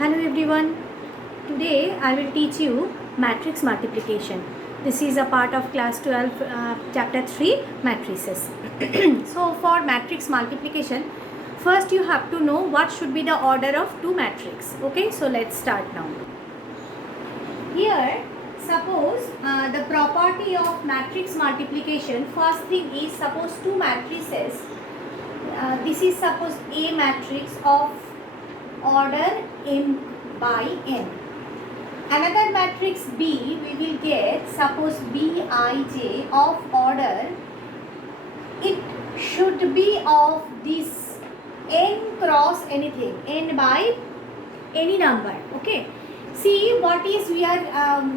Hello everyone. Today I will teach you matrix multiplication. This is a part of class 12 chapter 3 matrices. So for matrix multiplication, first you have to know what should be the order of two matrix. Okay, so let's start now. Here suppose the property of matrix multiplication, first thing is suppose two matrices. This is suppose A matrix of order m by n. Another matrix B we will get suppose Bij of order, it should be of this n cross anything, n by any number. Okay, see what is we are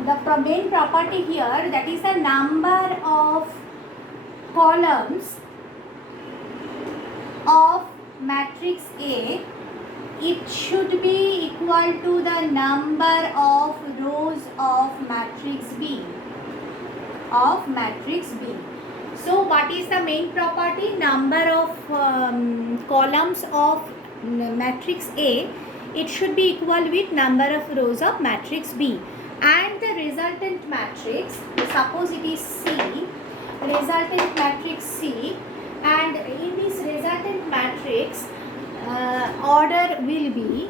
the main property here, that is the number of columns of matrix A, it should be equal to the number of rows of matrix B. So what is the main property? Number of columns of matrix A, it should be equal with number of rows of matrix B, and the resultant matrix, suppose it is C, resultant matrix C, and in this resultant matrix order will be,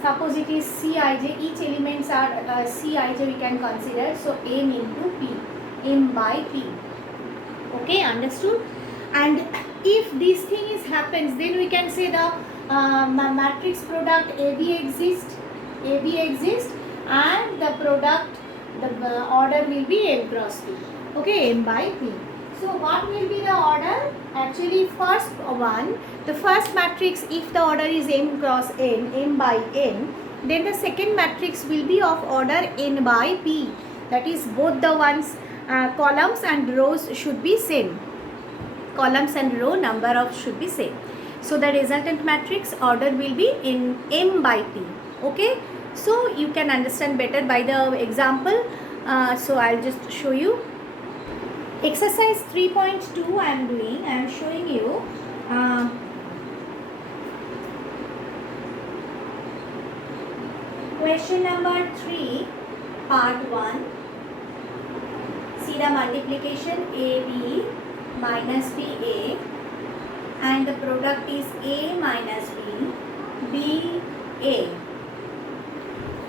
suppose it is Cij, each elements are Cij we can consider, so m into p, m by p. Okay, understood? And if this thing is happens, then we can say the matrix product AB exists, and the product, the order will be m cross p. Okay, m by p. So what will be the order? Actually first one, the first matrix, if the order is m cross n, m by n, then the second matrix will be of order n by p. That is both the ones columns and rows should be same. Columns and row number of should be same. So the resultant matrix order will be in m by p. Okay, so you can understand better by the example. So I'll just show you. Exercise 3.2 I am doing. I am showing you question number 3 part 1. See the multiplication AB minus BA, and the product is A minus B, BA.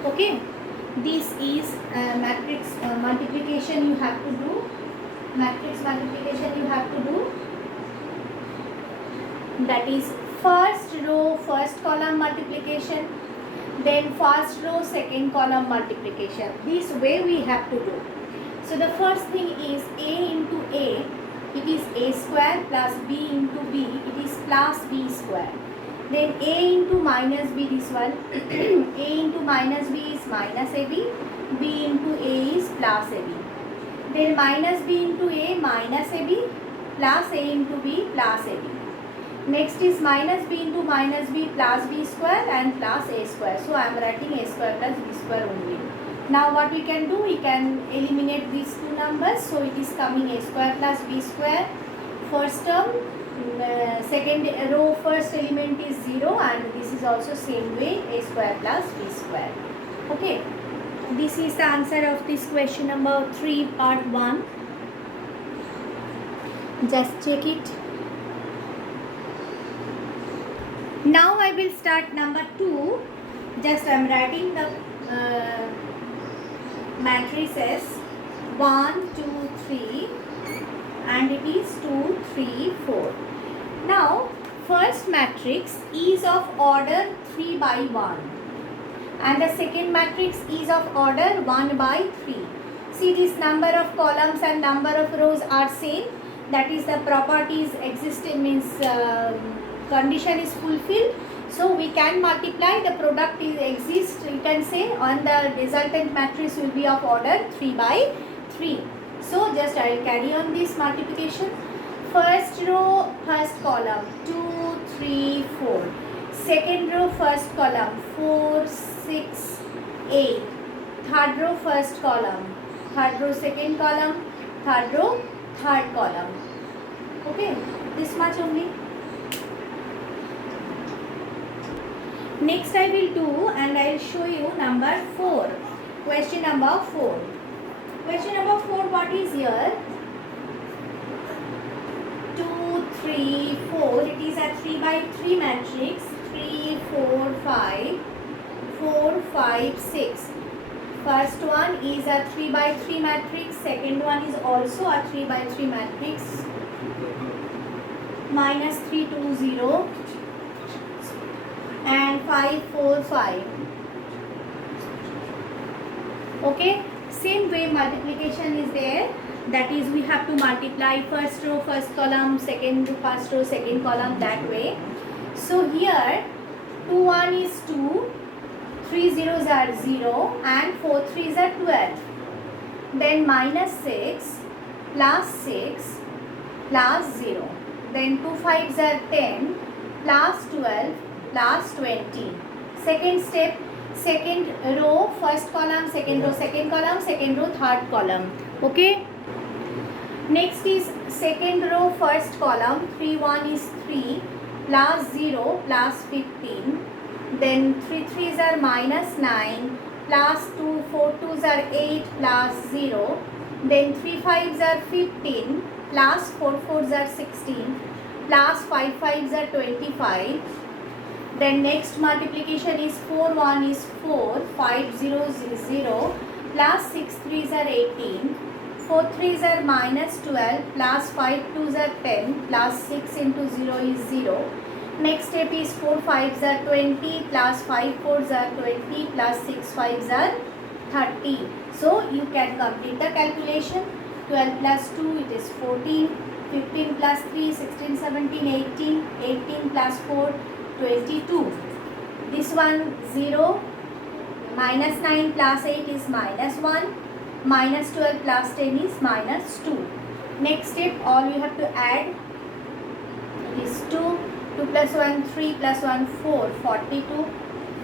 Okay, this is matrix multiplication you have to do. Matrix multiplication you have to do, that is first row first column multiplication, then first row second column multiplication. This way we have to do. So the first thing is A into A, it is A square, plus B into B, it is plus B square. Then A into minus B, this one A into minus B is minus AB, B into A is plus AB. Then minus B into A minus AB, plus A into B plus AB. Next is minus B into minus B plus B square and plus A square. So I am writing A square plus B square only. Now what we can do, we can eliminate these two numbers. So it is coming A square plus B square. First term, second row first element is 0, and this is also same way, A square plus B square. Okay. This is the answer of this question number 3 part 1. Just check it. Now I will start number 2. Just I am writing the matrices 1, 2, 3, and it is 2, 3, 4. Now first matrix is of order 3 by 1. And the second matrix is of order 1 by 3. See, this number of columns and number of rows are same. That is the properties existing, means condition is fulfilled. So we can multiply, the product is exists, you can say, on the resultant matrix will be of order 3 by 3. So just I will carry on this multiplication. First row first column 2, 3, 4. Second row first column 4, 6, 8. Third row first column, third row second column, third row third column. Okay, this much only. Next I will do, and I will show you number 4. Question number 4. Question number 4, what is here? 2, 3, 4. It is a 3 by 3 matrix. 3, 4, 5. 4, 5, 6. First one is a 3 by 3 matrix. Second one is also a 3 by 3 matrix. Minus 3, 2, 0. And 5, 4, 5. Okay. Same way multiplication is there. That is, we have to multiply first row, first column, first row, second column, that way. So here 2 1 is 2, 3 zeros are 0, and 4 3s are 12. Then minus 6 plus 6 plus 0. Then 2 5s are 10 plus 12 plus 20. Second step, second row, first column, second row, second column, second row, third column. Okay. Next is second row, first column. 3 1 is 3 plus 0 plus 15. Then 3 3s are minus 9 plus 2 4 2s are 8 plus 0. Then 3 5s are 15 plus 4 4s are 16 plus 5 5s are 25. Then next multiplication is 4 1 is 4, 5 zeros is 0 plus 6 3s are 18. 4 3s are minus 12 plus 5 2s are 10 plus 6 into 0 is 0. Next step is 4 5s are 20 plus 5 4s are 20 plus 6 5s are 30. So you can complete the calculation. 12 plus 2 it is 14. 15 plus 3 16 17 18. 18 plus 4 22. This one 0. Minus 9 plus 8 is minus 1. Minus 12 plus 10 is minus 2. Next step, all you have to add is 2. 2 plus 1 3 plus 1 4, 42.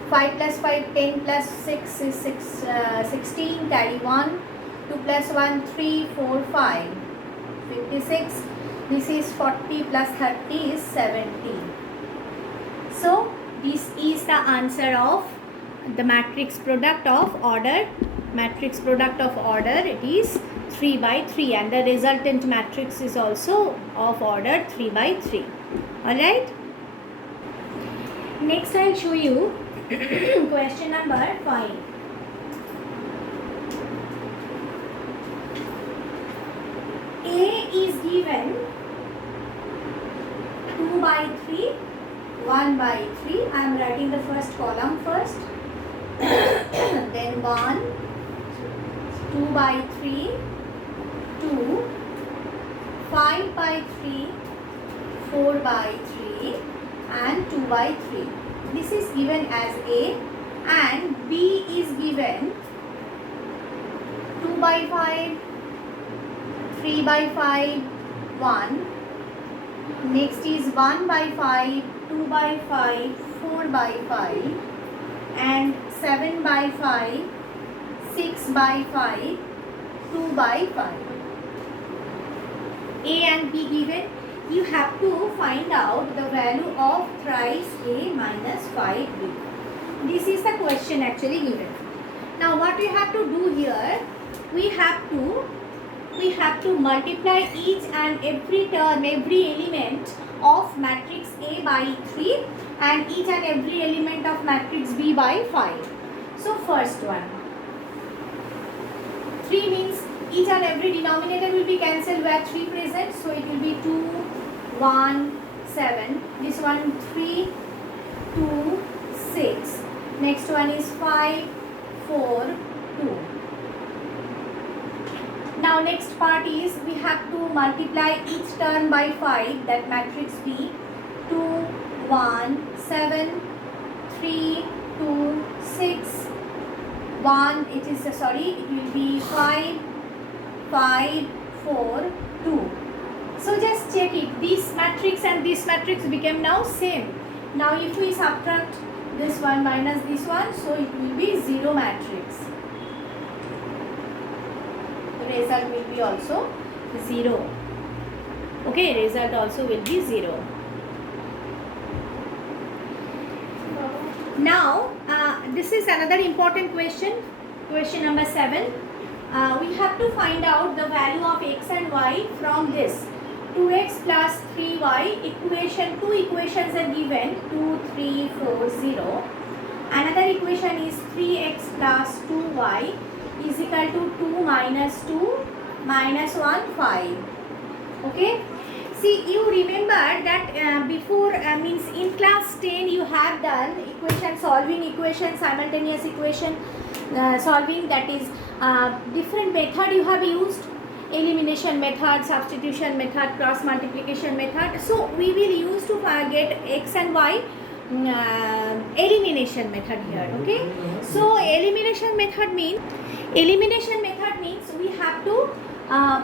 5 plus 5 10 plus 6 is 16. Carry 1. 2 plus 1 3 4 5, 56. This is 40 plus 30 is 70. So this is the answer of the matrix product of order. Matrix product of order, it is 3 by 3, and the resultant matrix is also of order 3 by 3. Alright. Next I will show you question number 5. A is given 2 by 3, 1 by 3. I am writing the first column first. Then 1, 2 by 3, 2, 5 by 3, 4 by 3, and 2 by 3. This is given as A, and B is given 2 by 5, 3 by 5, 1. Next is 1 by 5, 2 by 5, 4 by 5, and 7 by 5, 6 by 5, 2 by 5. A and B given. You have to find out the value of thrice A minus 5B. This is the question actually given. Now what we have to do here, we have to multiply each and every term, every element of matrix A by 3 and each and every element of matrix B by 5. So first one, 3 means each and every denominator will be cancelled where 3 present. So it will be 2, 1, 7. This one 3, 2, 6. Next one is 5, 4, 2. Now next part is we have to multiply each term by 5, that matrix B. 2, 1, 7, 3, 2, 6, 1, it will be 5, 5, 4, 2. So just check it. This matrix and this matrix became now same. Now if we subtract this one minus this one, so it will be 0 matrix. The result will be also 0. Okay, result also will be 0. Now this is another important question, question number 7. We have to find out the value of x and y from this 2x plus 3y equation. Two equations are given, 2 3 4 0. Another equation is 3x plus 2y is equal to 2 minus 2 minus 1 5. Okay. See, you remember that before means in class 10 you have done equation solving, equation simultaneous equation solving, that is different method you have used, elimination method, substitution method, cross multiplication method. So we will use to get x and y elimination method here. Okay, so elimination method means we have to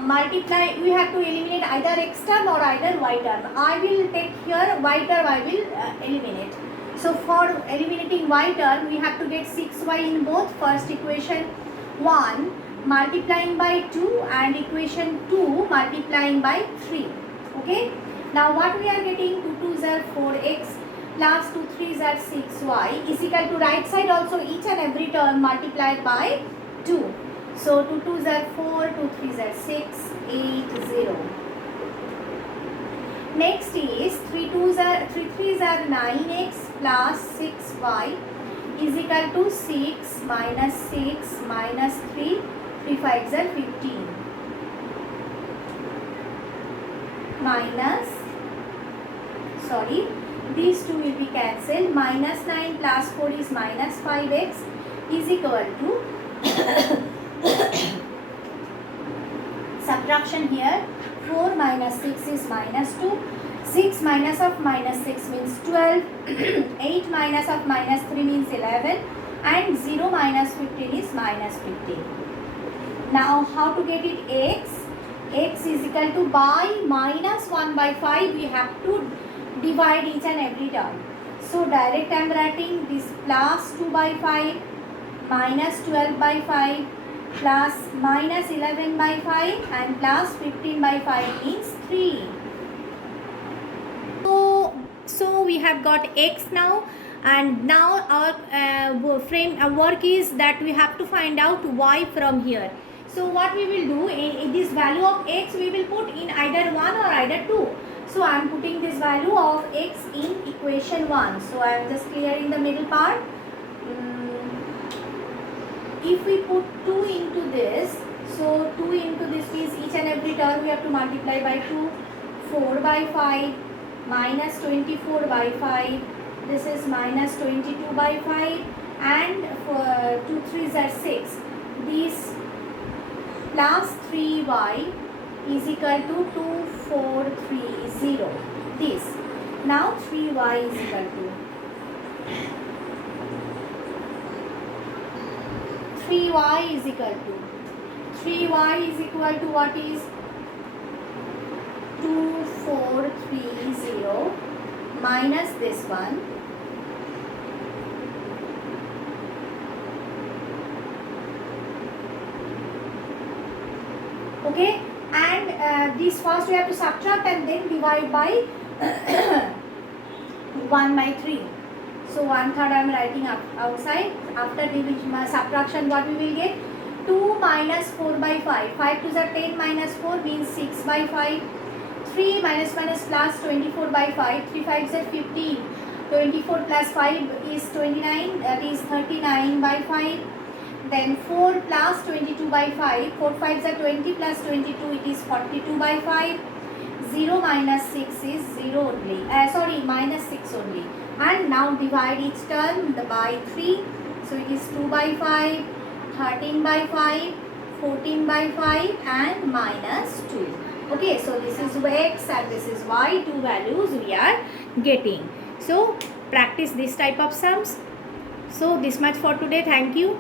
multiply, we have to eliminate either x term or either y term. I will take here y term, I will eliminate. So for eliminating y term, we have to get 6y in both. First equation 1 multiplying by 2 and equation 2 multiplying by 3. Okay. Now what we are getting, 2 2s are 4x plus 2 3s are 6y is equal to right side also each and every term multiplied by 2. So 2 2s are 4, 2 3s are 6, 8, 0. Next is 3 3s are 9x plus 6y is equal to 6 minus 6 minus 3, 3 5s are 15. Minus, sorry, these two will be cancelled. Minus 9 plus 4 is minus 5x is equal to subtraction here, 4 minus 6 is minus 2, 6 minus of minus 6 means 12, 8 minus of minus 3 means 11, and 0 minus 15 is minus 15. Now how to get it? X is equal to by minus 1 by 5, we have to divide each and every term. So direct I am writing this plus 2 by 5 minus 12 by 5 plus minus 11 by 5 and plus 15 by 5 means 3. So we have got x now, and now our work is that we have to find out y from here. So what we will do, in this value of x we will put in either 1 or either 2. So I am putting this value of x in equation 1. So I am just clearing the middle part. If we put 2 into this, so 2 into this means each and every term we have to multiply by 2. 4 by 5 minus 24 by 5, this is minus 22 by 5, and for 2 3s are 6. This plus 3y is equal to 2 4 3 0. This. Now 3y is equal to 3y is equal to what is 2 4 3 0 minus this one okay, and this first we have to subtract and then divide by 1 by 3. So 1/3 I am writing up outside. After division subtraction, what we will get? 2 minus 4 by 5. 5 2s are 10 minus 4 means 6 by 5. 3 minus plus 24 by 5. 3 5s are 15. 24 plus 5 is 29. That is 39 by 5. Then 4 plus 22 by 5. 4 5s are 20 plus 22. It is 42 by 5. 0 minus 6 is 0 only. Minus 6 only. And now divide each term by 3. So it is 2 by 5, 13 by 5, 14 by 5 and minus 2. Okay, so this is x and this is y, two values we are getting. So practice this type of sums. So this much for today. Thank you.